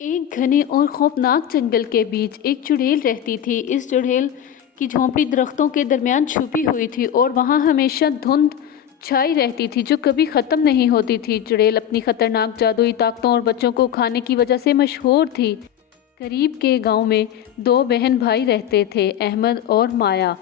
एक घने और खौफनाक जंगल के बीच एक चुड़ैल रहती थी। इस चुड़ैल की झोंपड़ी दरख्तों के दरमियान छुपी हुई थी और वहाँ हमेशा धुंध छाई रहती थी जो कभी ख़त्म नहीं होती थी। चुड़ैल अपनी खतरनाक जादुई ताकतों और बच्चों को खाने की वजह से मशहूर थी। करीब के गांव में दो बहन भाई रहते थे, अहमद और माया।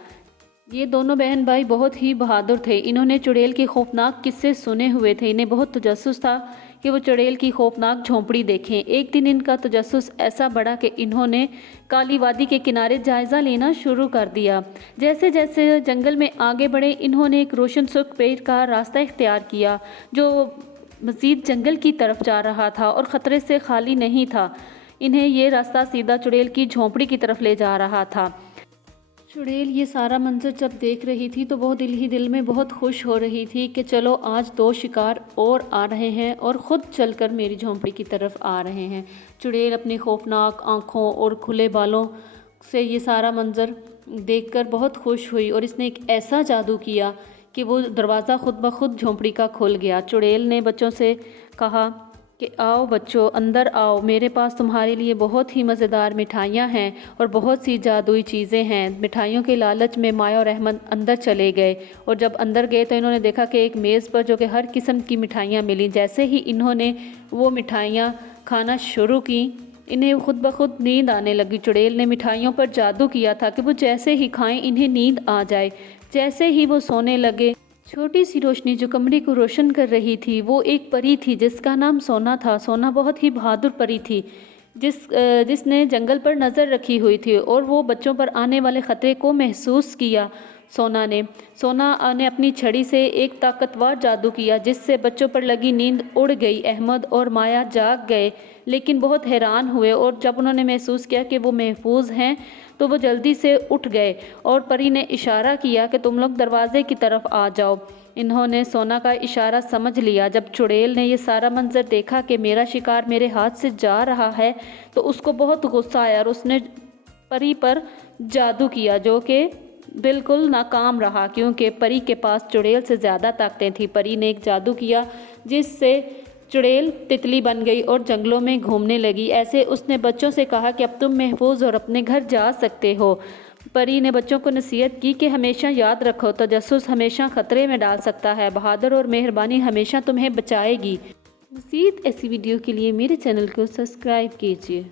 ये दोनों बहन भाई बहुत ही बहादुर थे। इन्होंने चुड़ैल के खौफनाक किस्से सुने हुए थे। इन्हें बहुत तजस्सुस था कि वो चुड़ैल की खौफनाक झोंपड़ी देखें। एक दिन इनका तजस्सुस ऐसा बढ़ा कि इन्होंने काली वादी के किनारे जायज़ा लेना शुरू कर दिया। जैसे जैसे जंगल में आगे बढ़े, इन्होंने एक रोशन सुर्ख पेड़ का रास्ता इख्तियार किया जो मज़ीद जंगल की तरफ जा रहा था और ख़तरे से खाली नहीं था। इन्हें ये रास्ता सीधा चुड़ैल की झोंपड़ी की तरफ ले जा रहा था। चुड़ैल ये सारा मंजर जब देख रही थी तो वो दिल ही दिल में बहुत खुश हो रही थी कि चलो आज दो शिकार और आ रहे हैं और ख़ुद चलकर मेरी झोंपड़ी की तरफ आ रहे हैं। चुड़ैल अपनी खौफनाक आँखों और खुले बालों से ये सारा मंजर देखकर बहुत खुश हुई और इसने एक ऐसा जादू किया कि वो दरवाज़ा खुद ब खुद झोंपड़ी का खुल गया। चुड़ैल ने बच्चों से कहा कि आओ बच्चों, अंदर आओ, मेरे पास तुम्हारे लिए बहुत ही मज़ेदार मिठाइयाँ हैं और बहुत सी जादुई चीज़ें हैं। मिठाइयों के लालच में माया और अहमद अंदर चले गए और जब अंदर गए तो इन्होंने देखा कि एक मेज़ पर जो कि हर किस्म की मिठाइयाँ मिली। जैसे ही इन्होंने वो मिठाइयाँ खाना शुरू की, इन्हें खुद ब खुद नींद आने लगी। चुड़ैल ने मिठाइयों पर जादू किया था कि वो जैसे ही खाएं इन्हें नींद आ जाए। जैसे ही वो सोने लगे, छोटी सी रोशनी जो कमरे को रोशन कर रही थी वो एक परी थी जिसका नाम सोना था। सोना बहुत ही बहादुर परी थी जिसने जंगल पर नज़र रखी हुई थी और वो बच्चों पर आने वाले ख़तरे को महसूस किया। सोना ने अपनी छड़ी से एक ताकतवर जादू किया जिससे बच्चों पर लगी नींद उड़ गई। अहमद और माया जाग गए लेकिन बहुत हैरान हुए और जब उन्होंने महसूस किया कि वो महफूज हैं तो वो जल्दी से उठ गए और परी ने इशारा किया कि तुम लोग दरवाजे की तरफ आ जाओ। इन्होंने सोना का इशारा समझ लिया। जब चुड़ैल ने ये सारा मंजर देखा कि मेरा शिकार मेरे हाथ से जा रहा है तो उसको बहुत गुस्सा आया और उसने परी पर जादू किया जो कि बिल्कुल नाकाम रहा क्योंकि परी के पास चुड़ैल से ज़्यादा ताकतें थी। परी ने एक जादू किया जिससे चुड़ैल तितली बन गई और जंगलों में घूमने लगी। ऐसे उसने बच्चों से कहा कि अब तुम महफूज और अपने घर जा सकते हो। परी ने बच्चों को नसीहत की कि हमेशा याद रखो, तजस्सुस हमेशा ख़तरे में डाल सकता है, बहादुर और मेहरबानी हमेशा तुम्हें बचाएगी। मज़ीद ऐसी वीडियो के लिए मेरे चैनल को सब्सक्राइब कीजिए।